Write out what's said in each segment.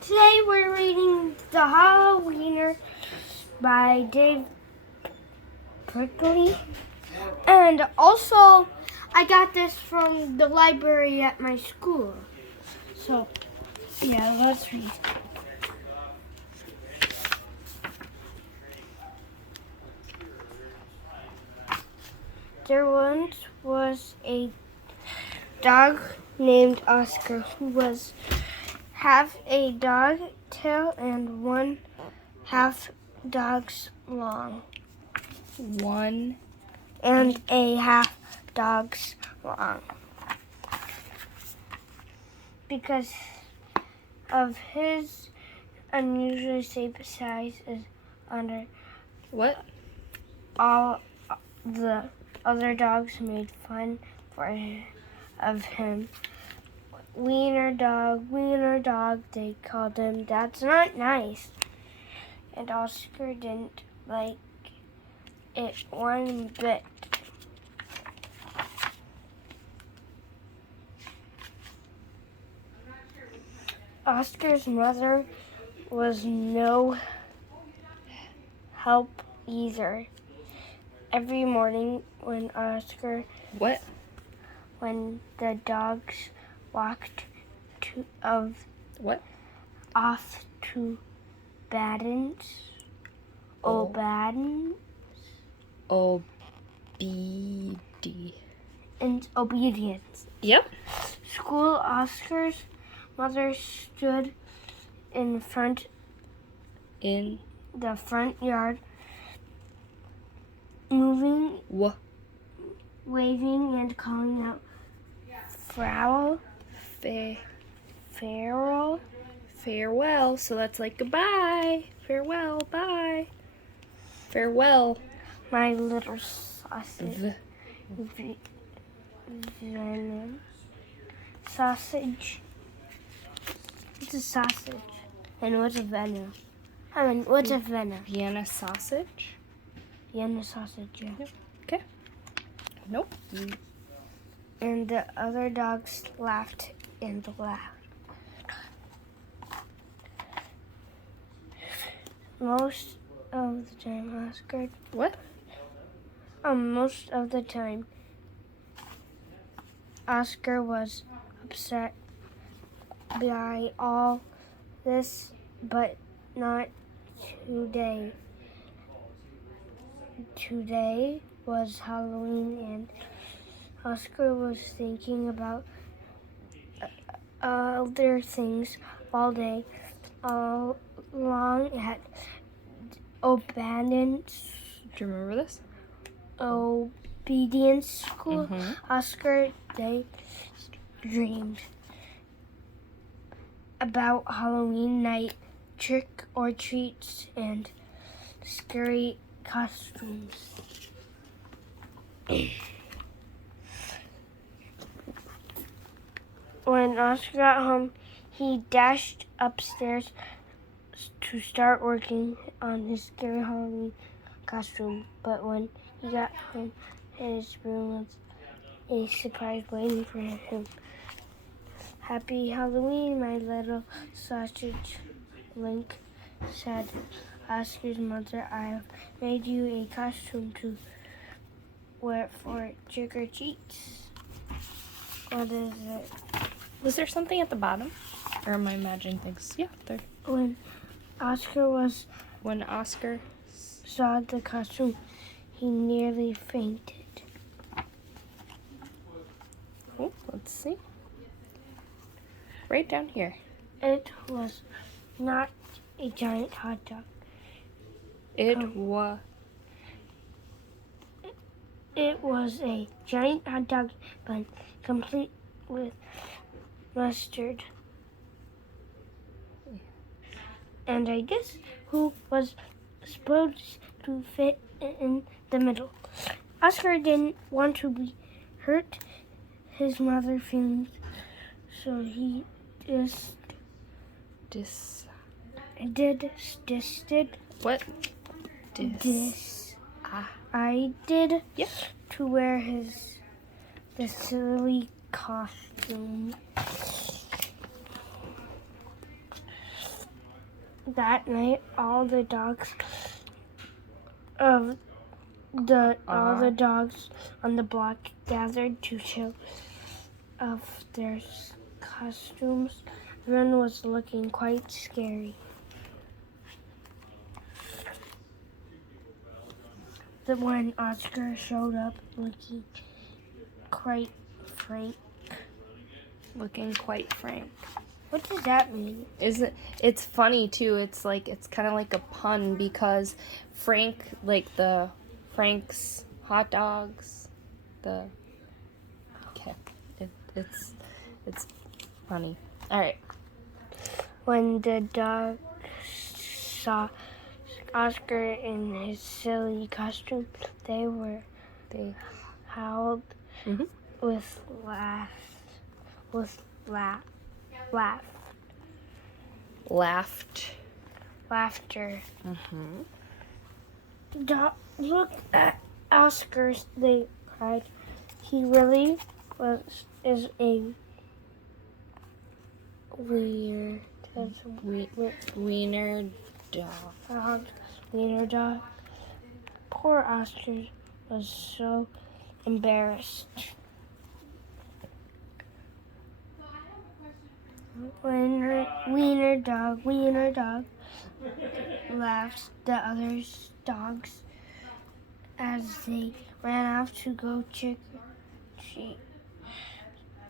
Today we're reading The Halloweener by Dave Prickly. And also, I got this from the library at my school. So, yeah, let's read. There once was a dog named Oscar who was half a dog tail and one half dog's long. One And a half dog's long. Because of his unusually safe size is under what? all the other dogs made fun of him. Wiener dog, they called him. That's not nice. And Oscar didn't like it one bit. Oscar's mother was no help either. Every morning when What? when the dogs walked What? off to Baden's, Obedi. in obedience. Yep. School, Oscar's mother stood in the front yard, moving, waving, and calling out, Farewell. So that's like goodbye. Farewell. Bye. Farewell. my little sausage. Venom. Sausage. It's a sausage. And what's a venom? What's a venom? Vienna sausage. Vienna sausage, yeah. Okay. Nope. And the other dogs laughed and laughed. Most of the time, Oscar. What? Most of the time, Oscar was upset by all this, but not today. Today was Halloween, and Oscar was thinking about other things all day, all along at Obedience. Do you remember this? Obedience School. Mm-hmm. Oscar, they dreamed about Halloween night, trick or treats, and scary costumes. When Oscar got home, he dashed upstairs to start working on his scary Halloween costume. But when he got home, his room was a surprise waiting for him. Happy Halloween, my little sausage, Link said. Oscar's mother, I've made you a costume to wear for trick or treats. What is it? Was there something at the bottom? Or am I imagining things? Yeah, there. When Oscar saw the costume, he nearly fainted. Oh, let's see. Right down here. It was not a giant hot dog. It was a giant hot dog bun, complete with mustard. And I guess who was supposed to fit in the middle. Oscar didn't want to be hurt his mother's feelings, so he What? Decided Yeah. to wear the silly costume. That night, all the dogs on the block gathered to show off their costumes. Everyone was looking quite scary. When Oscar showed up looking quite frank. Looking quite frank. What does that mean? It's funny too. It's kind of like a pun because Frank, like the Frank's hot dogs, it's funny. All right. When the dogs saw Oscar in his silly costume, they howled Mhm. with laughter. Mhm. Look at Oscar, they cried. He really is a weird Wiener dog. wiener dog. Poor Oscar was so embarrassed. Wiener dog, laughed the other dogs as they ran off to go trick or treat.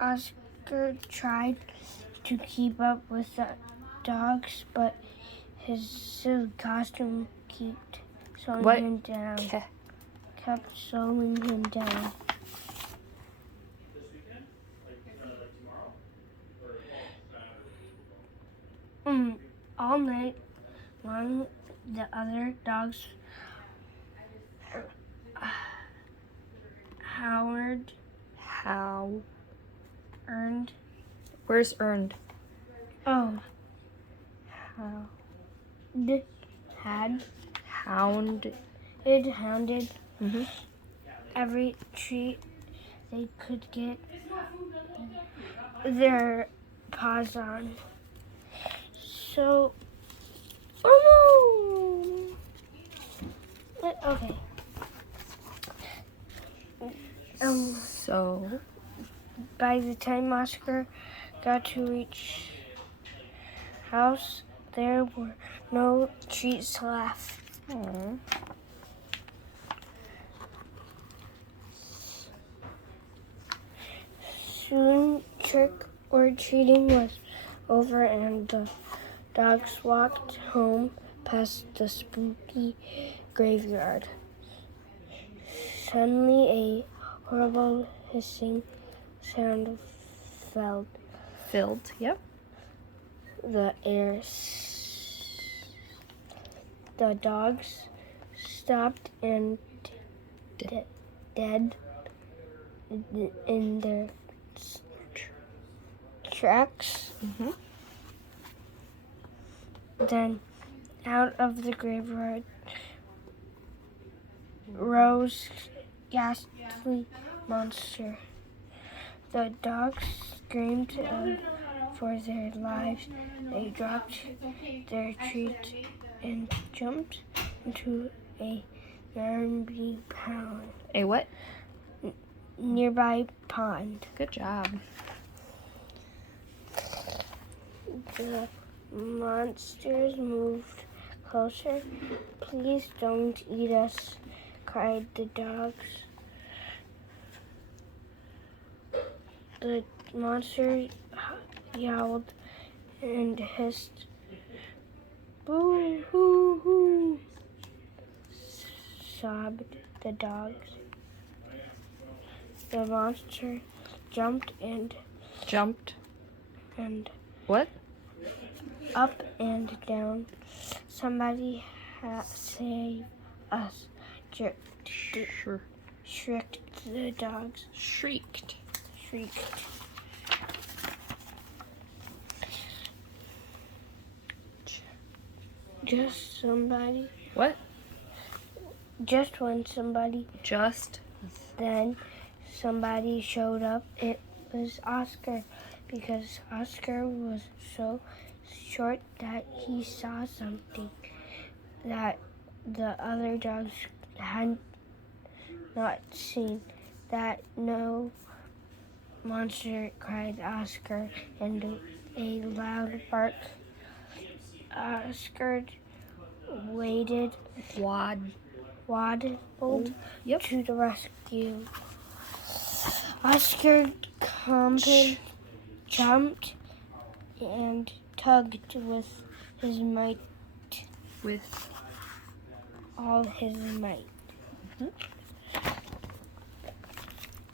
Oscar tried to keep up with the dogs, but his silly costume kept slowing him down. Kept slowing him down. All night long, the other dogs howled. Where's earned? Oh. Hounded Mhm. every treat they could get their paws on. So, oh no! Okay. So By the time Oscar got to each house, there were no treats left. Aww. Soon trick or treating was over and the dogs walked home past the spooky graveyard. Suddenly a horrible hissing sound Filled. Yep. the air. The dogs stopped and dead in their tracks. Mhm. Then out of the graveyard rose ghastly monster. The dogs screamed for their lives. They dropped their treats and jumped into a A what? nearby pond. Good job. The monsters moved closer. Please don't eat us, cried the dogs. The monster yowled and hissed. Boo hoo hoo, sobbed the dogs. The monster jumped and What? up and down. Somebody save us, shrieked the dogs. Shrieked. Just somebody. What? Just when somebody. Just. Then somebody showed up. It was Oscar, because Oscar was so short that he saw something that the other dogs had not seen. That no monster, cried Oscar, and a loud bark. Oscar waded waddled Yep. to the rescue. Oscar jumped and tugged with his might. With All his might.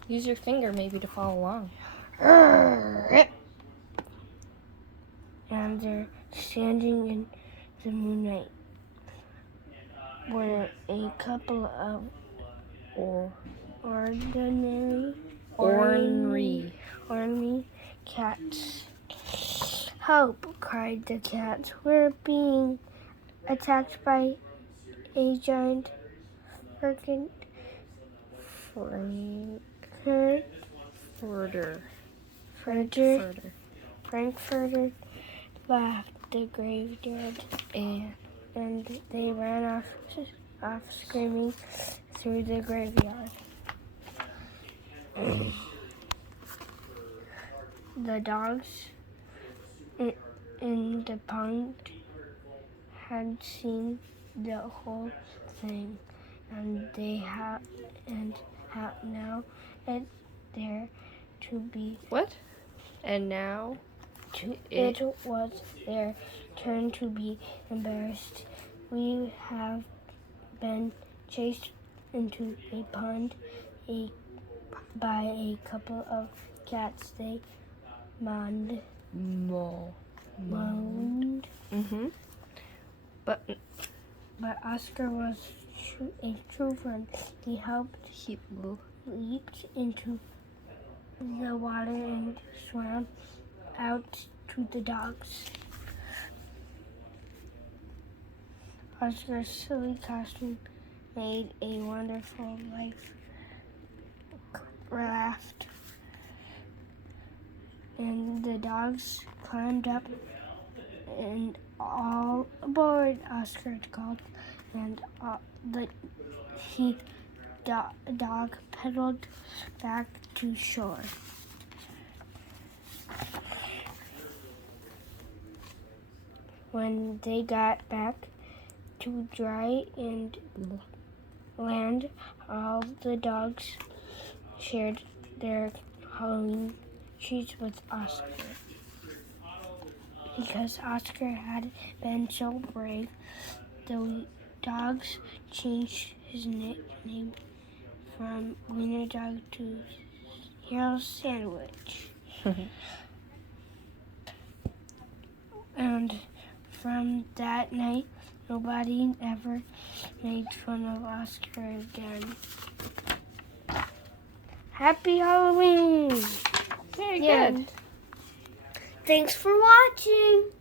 use your finger maybe to follow along. And they're standing in the moonlight were a couple of ornery cats. Help, cried the cats. We're being attacked by a giant Frankfurter left the graveyard, and they ran off screaming through the graveyard. The dogs in the pond had seen the whole thing, and they had now it there to be. What? And now It was their turn to be embarrassed. We have been chased into a pond by a couple of cats. They moaned. But Oscar was a true friend. He leaped into the water and swam out to the dogs. Oscar's silly costume made a wonderful life raft, and the dogs climbed up, and all aboard, Oscar called, and the dog pedaled back to shore. When they got back to dry and land, all the dogs shared their Halloween treats with Oscar. Because Oscar had been so brave, the dogs changed his nickname from Wiener Dog to Hero Sandwich. And from that night, nobody ever made fun of Oscar again. Happy Halloween! Very good. Thanks for watching.